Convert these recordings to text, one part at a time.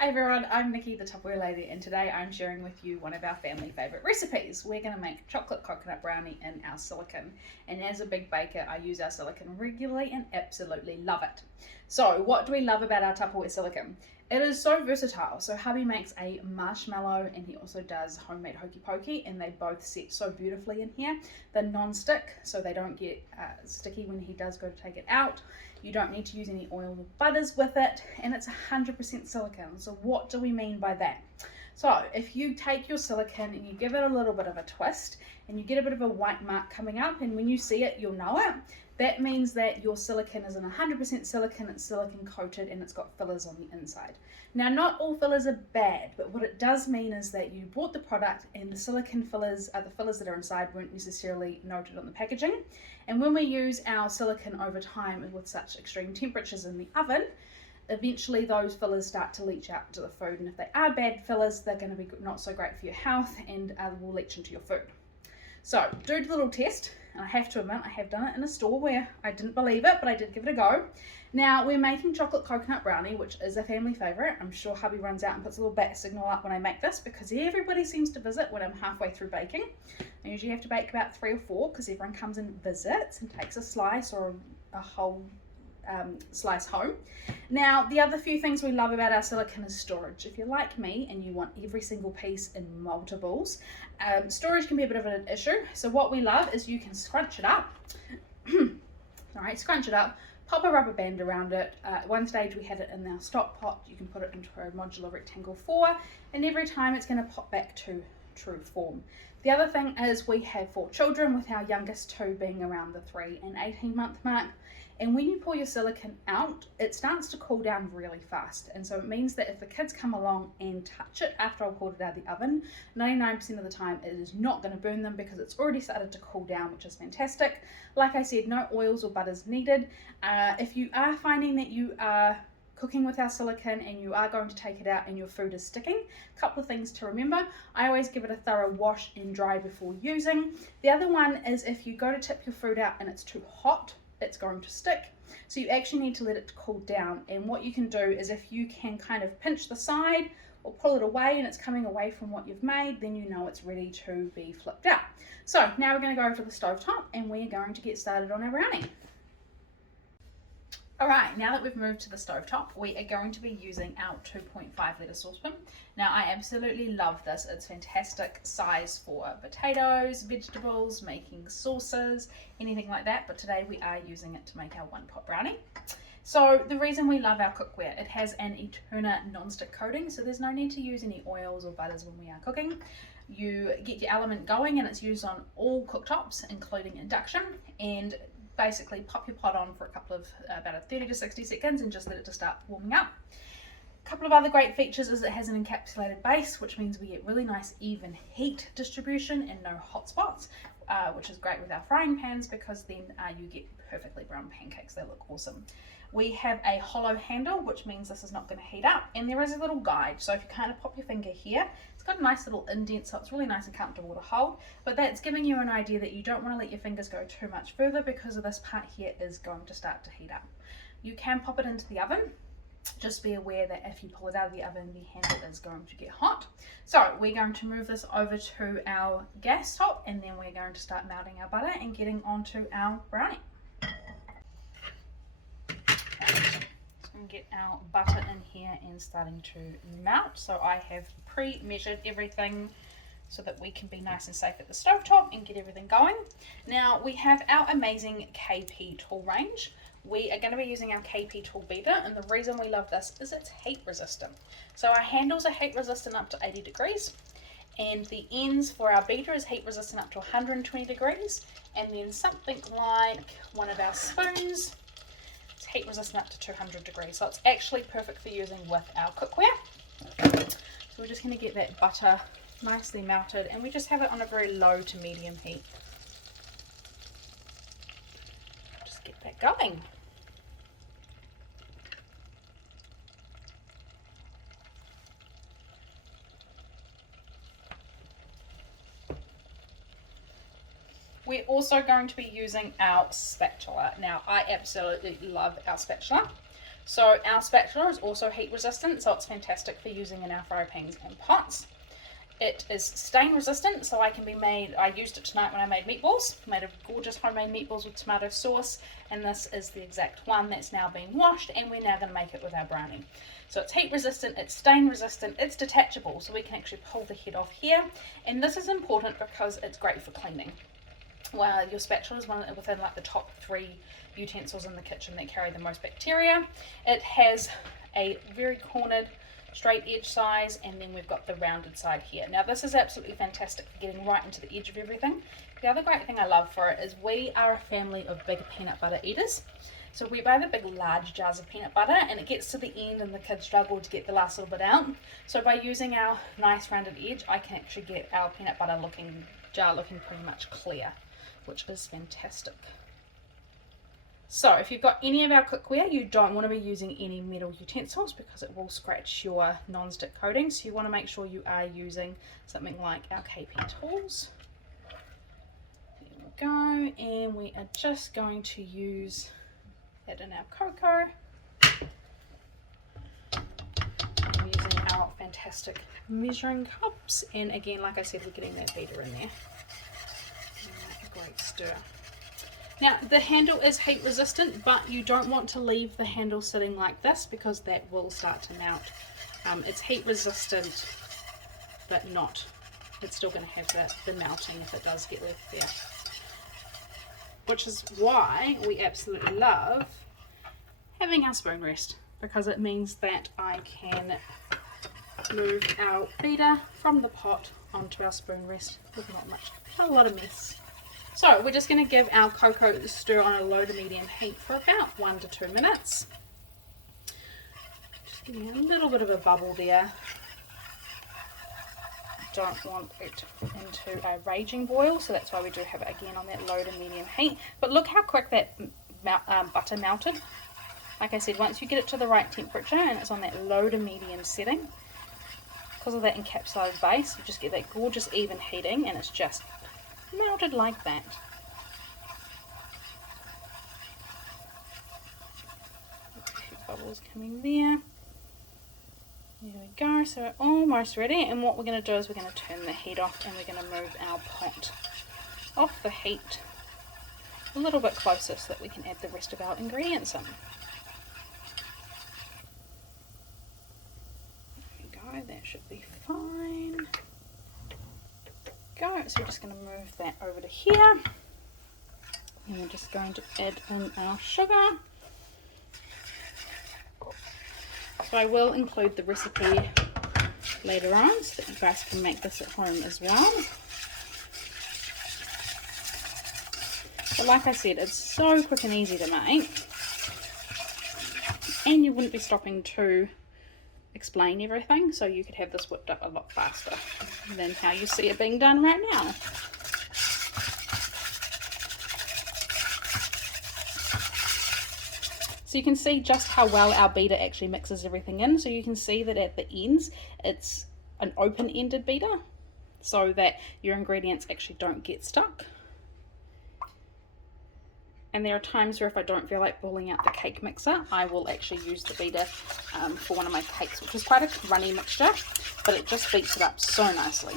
Hi everyone, I'm Nikki, the Tupperware Lady, and today I'm sharing with you one of our family favourite recipes. We're going to make chocolate coconut brownie in our silicone, and as a big baker I use our silicone regularly and absolutely love it. So what do we love about our Tupperware silicone? It is so versatile. So hubby makes a marshmallow and he also does homemade hokey pokey, and they both set so beautifully in here. They're non-stick so they don't get sticky when he does go to take it out. You don't need to use any oil or butters with it, and it's 100% silicone. So what do we mean by that? So if you take your silicone and you give it a little bit of a twist and you get a bit of a white mark coming up, and when you see it you'll know it, that means that your silicone isn't 100% silicone, it's silicone coated and it's got fillers on the inside. Now not all fillers are bad, but what it does mean is that you bought the product and the silicone fillers, the fillers that are inside weren't necessarily noted on the packaging. And when we use our silicone over time with such extreme temperatures in the oven, eventually those fillers start to leach out into the food, and if they are bad fillers they're going to be not so great for your health and will leach into your food. So do the little test, and I have to admit I have done it in a store where I didn't believe it, but I did give it a go. Now we're making chocolate coconut brownie, which is a family favourite. I'm sure hubby runs out and puts a little bat signal up when I make this because everybody seems to visit when I'm halfway through baking. I usually have to bake about 3 or 4 because everyone comes and visits and takes a slice or a whole slice home. Now the other few things we love about our silicone is storage. If you're like me and you want every single piece in multiples, storage can be a bit of an issue. So what we love is you can scrunch it up. All right, scrunch it up, pop a rubber band around it. At one stage we had it in our stock pot. You can put it into a modular rectangle 4, and every time it's going to pop back to true form. The other thing is we have 4 children, with our youngest 2 being around the 3 and 18 month mark. And when you pull your silicone out, it starts to cool down really fast. And so it means that if the kids come along and touch it after I've pulled it out of the oven, 99% of the time it is not going to burn them because it's already started to cool down, which is fantastic. Like I said, no oils or butters needed. If you are finding that you are cooking with our silicone and you are going to take it out and your food is sticking, a couple of things to remember. I always give it a thorough wash and dry before using. The other one is if you go to tip your food out and it's too hot, it's going to stick. So you actually need to let it cool down. And what you can do is if you can kind of pinch the side or pull it away and it's coming away from what you've made, then you know it's ready to be flipped out. So now we're going to go over to the stove top and we're going to get started on our brownie. Alright, now that we've moved to the stovetop, we are going to be using our 2.5 litre saucepan. Now I absolutely love this. It's fantastic size for potatoes, vegetables, making sauces, anything like that, but today we are using it to make our one pot brownie. So the reason we love our cookware, it has an Eterna non-stick coating, so there's no need to use any oils or butters when we are cooking. You get your element going and it's used on all cooktops, including induction, and basically pop your pot on for a couple of about 30 to 60 seconds and just let it to start warming up. A couple of other great features is it has an encapsulated base, which means we get really nice even heat distribution and no hot spots, which is great with our frying pans because then you get perfectly brown pancakes. They look awesome. We have a hollow handle, which means this is not going to heat up, and there is a little guide, so if you kind of pop your finger here, it's got a nice little indent, so it's really nice and comfortable to hold, but that's giving you an idea that you don't want to let your fingers go too much further because of this part here is going to start to heat up. You can pop it into the oven. Just be aware that if you pull it out of the oven, the handle is going to get hot. So we're going to move this over to our gas top, and then we're going to start melting our butter and getting onto our brownie. Get our butter in here and starting to melt. So I have pre-measured everything so that we can be nice and safe at the stovetop and get everything going. Now we have our amazing KP tool range. We are going to be using our KP tool beater, and the reason we love this is it's heat resistant. So our handles are heat resistant up to 80 degrees, and the ends for our beater is heat resistant up to 120 degrees, and then something like one of our spoons, heat resistant up to 200 degrees, so it's actually perfect for using with our cookware. So we're just going to get that butter nicely melted, and we just have it on a very low to medium heat. Just get that going. We're also going to be using our spatula. Now I absolutely love our spatula. So our spatula is also heat resistant, so it's fantastic for using in our fry pans and pots. It is stain resistant, so I used it tonight when I made meatballs. Made a gorgeous homemade meatballs with tomato sauce, and this is the exact one that's now been washed, and we're now going to make it with our brownie. So it's heat resistant, it's stain resistant, it's detachable, so we can actually pull the head off here. And this is important because it's great for cleaning. Well, your spatula is within like the top 3 utensils in the kitchen that carry the most bacteria. It has a very cornered straight edge size, and then we've got the rounded side here. Now this is absolutely fantastic for getting right into the edge of everything. The other great thing I love for it is we are a family of big peanut butter eaters. So we buy the big large jars of peanut butter, and it gets to the end and the kids struggle to get the last little bit out. So by using our nice rounded edge, I can actually get our peanut butter jar looking pretty much clear, which is fantastic. So if you've got any of our cookware, you don't want to be using any metal utensils because it will scratch your non-stick coating. So you want to make sure you are using something like our KP tools. There we go, and we are just going to use that in our cocoa. I'm using our fantastic measuring cups, and again, like I said, we're getting that beater in there. A great stir. Now the handle is heat resistant, but you don't want to leave the handle sitting like this because that will start to melt. It's heat resistant, but it's still going to have the melting if it does get left there. Which is why we absolutely love having our spoon rest, because it means that I can move our beater from the pot onto our spoon rest with not a lot of mess. So we're just going to give our cocoa a stir on a low to medium heat for about 1 to 2 minutes. Just giving a little bit of a bubble there. Don't want it into a raging boil, so that's why we do have it again on that low to medium heat. But look how quick that butter melted. Like I said, once you get it to the right temperature and it's on that low to medium setting, because of that encapsulated base, you just get that gorgeous even heating, and it's just melted like that. A few bubbles coming there. There we go, so we're almost ready, and what we're going to do is we're going to turn the heat off, and we're going to move our pot off the heat a little bit closer so that we can add the rest of our ingredients in. There we go, that should be fine. Go. So we're just going to move that over to here, and we're just going to add in our sugar. So I will include the recipe later on so that you guys can make this at home as well. But like I said, it's so quick and easy to make, and you wouldn't be stopping to explain everything, so you could have this whipped up a lot faster than how you see it being done right now. So you can see just how well our beater actually mixes everything in. So you can see that at the ends it's an open-ended beater so that your ingredients actually don't get stuck. And there are times where if I don't feel like pulling out the cake mixer, I will actually use the beater for one of my cakes, which is quite a runny mixture, but it just beats it up so nicely.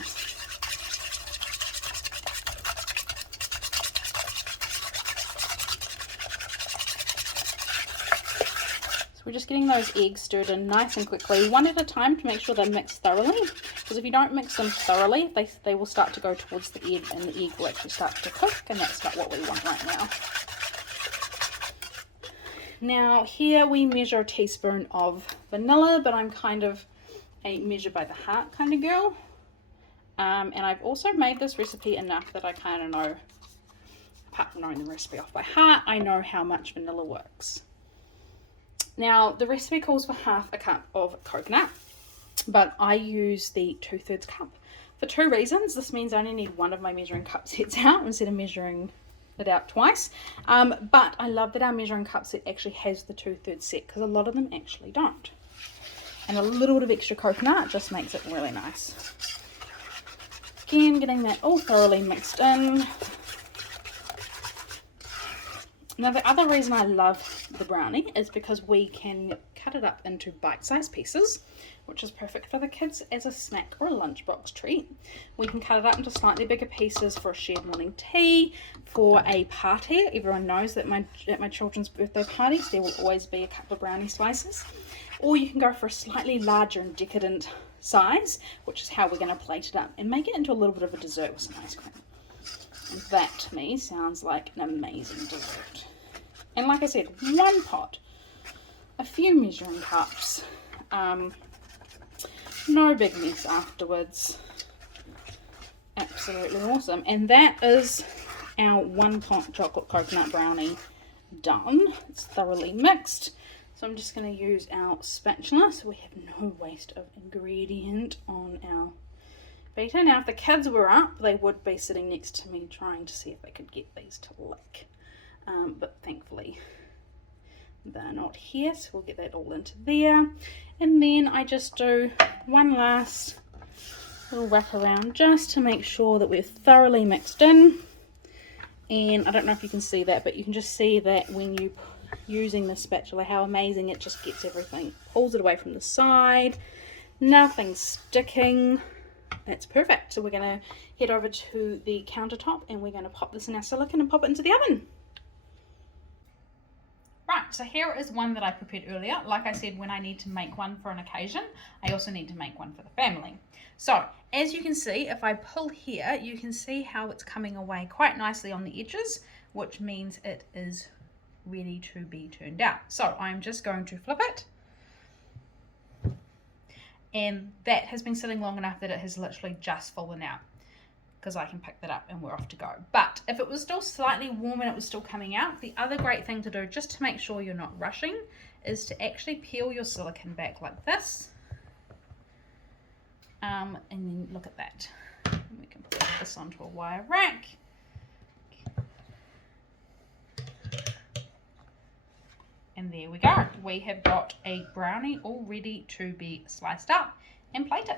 So we're just getting those eggs stirred in nice and quickly, one at a time, to make sure they're mixed thoroughly, because if you don't mix them thoroughly, they will start to go towards the egg, and the egg will actually start to cook, and that's not what we want right now. Now here we measure a teaspoon of vanilla, but I'm kind of a measure by the heart kind of girl. And I've also made this recipe enough that I kind of know, apart from knowing the recipe off by heart, I know how much vanilla works. Now the recipe calls for half a cup of coconut, but I use the 2/3 cup for 2 reasons. This means I only need one of my measuring cup sets out instead of measuring it out twice, but I love that our measuring cup set actually has the 2/3 set, because a lot of them actually don't, and a little bit of extra coconut just makes it really nice. Again, getting that all thoroughly mixed in. Now the other reason I love the brownie is because we can cut it up into bite-sized pieces, which is perfect for the kids as a snack or a lunchbox treat. We can cut it up into slightly bigger pieces for a shared morning tea, for a party. Everyone knows that at my children's birthday parties there will always be a couple of brownie slices. Or you can go for a slightly larger and decadent size, which is how we're going to plate it up and make it into a little bit of a dessert with some ice cream. And that to me sounds like an amazing dessert. And like I said, one pot, a few measuring cups, no big mess afterwards. Absolutely awesome. And that is our one pot chocolate coconut brownie done. It's thoroughly mixed. So I'm just going to use our spatula so we have no waste of ingredient on our beater. Now if the kids were up, they would be sitting next to me trying to see if they could get these to lick. But thankfully they're not here, so we'll get that all into there. And then I just do one last little wrap around just to make sure that we're thoroughly mixed in. And I don't know if you can see that, but you can just see that when you using the spatula how amazing it just gets everything, pulls it away from the side, nothing's sticking. That's perfect. So we're going to head over to the countertop and we're going to pop this in our silicone and pop it into the oven. Right, so here is one that I prepared earlier. Like I said, when I need to make one for an occasion, I also need to make one for the family. So as you can see, if I pull here, you can see how it's coming away quite nicely on the edges, which means it is ready to be turned out. So I'm just going to flip it. And that has been sitting long enough that it has literally just fallen out, because I can pick that up and we're off to go. But if it was still slightly warm and it was still coming out, the other great thing to do, just to make sure you're not rushing, is to actually peel your silicone back like this. And then look at that. And we can put this onto a wire rack. And there we go. We have got a brownie all ready to be sliced up and plated.